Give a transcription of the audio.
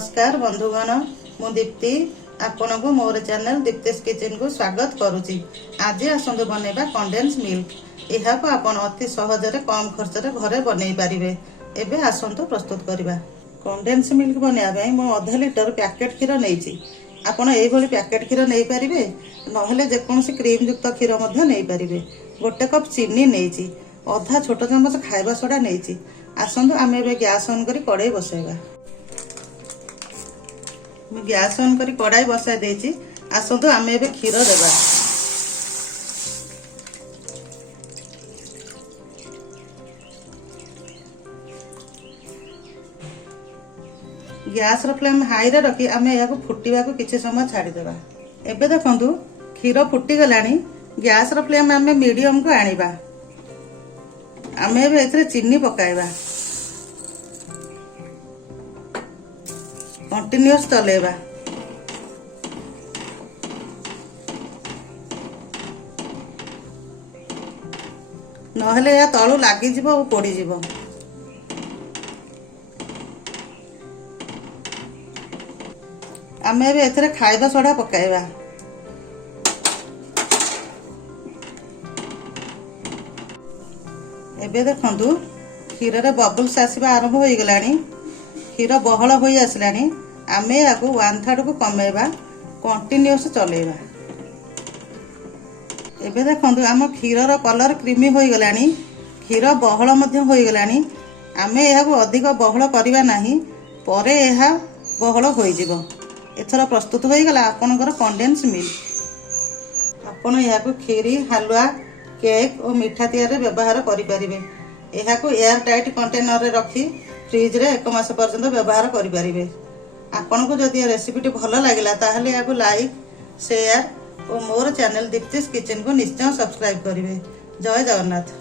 नमस्कार बंधुगण मु दीप्ति आपण को मोर चैनल दीप्तिस किचन को स्वागत करुच्ची। आज आसतु बनैबा कंडेन्स मिल्क। यह को आपण अति सहज कम खर्च घरे बनई पारिबे। एबे आसतु प्रस्तुत करबा। कंडेन्स मिल्क बनैबा मु आधा लीटर पैकेट क्षीर नैची। आपण एई भली पैकेट क्षीर नै पारिबे, नहले जेकोसी क्रीम युक्त क्षीर मध्य नै पारिबे। गोटे कप चीनी नैची, आधा छोट चमच खाइबा सोडा नैची। आसतु आमे एबे गैस ऑन करी कड़ाई बसाइबा। गैस ऑन करी कड़ाई बसाई देछि। आसतु आमे एबे क्षीर देबा। गैस रो फ्लेम हाई रे रखी आमे याको फुटिबा को किछि समय छाडी देबा। एबे देखंतु क्षीर फुटी गलानी। गैस रो फ्लेम आमे मीडियम को आनिबा। आमे एबे एथरे चीनी पकाइबा। कंटिन्यूअस चलेबा। नहले या तळु लागि जिवो ओ पोडी जिवो। आमे एबे एथरे खाइबा सोडा पकाइबा। एबे देखंतु क्षीर रे बबल्स आसीबा आरंभ होई गलानी। क्षीर बहल होई आसलानी। आमे याको 1/3 को कमेबा। कंटिन्यूअस चलेबा। एबे देखंतु आम क्षीर रो कलर क्रीमी होई गलानी। क्षीर बहल मध्य होई गलानी। आमे याको अधिक बहल करिबा नाही, परे एहा बहल होई जिवो। एथरा प्रस्तुत होई गला आपनकर कंडेन्स मिल्क। आपण याको खीरी, हलवा, केक और मिठा तैयार व्यवहार करि परिबे। एहाको एयर टाइट कंटेनर रे रखी फ्रिज रे 1 मास पर्यंत व्यवहार करि परिबे। आपण को जदि रेसिपी भल लागिला ताहले याको लाइक, शेयर और मोर चैनल दीप्तिस किचन को निश्चय सब्सक्राइब करिवे। जय जगन्नाथ।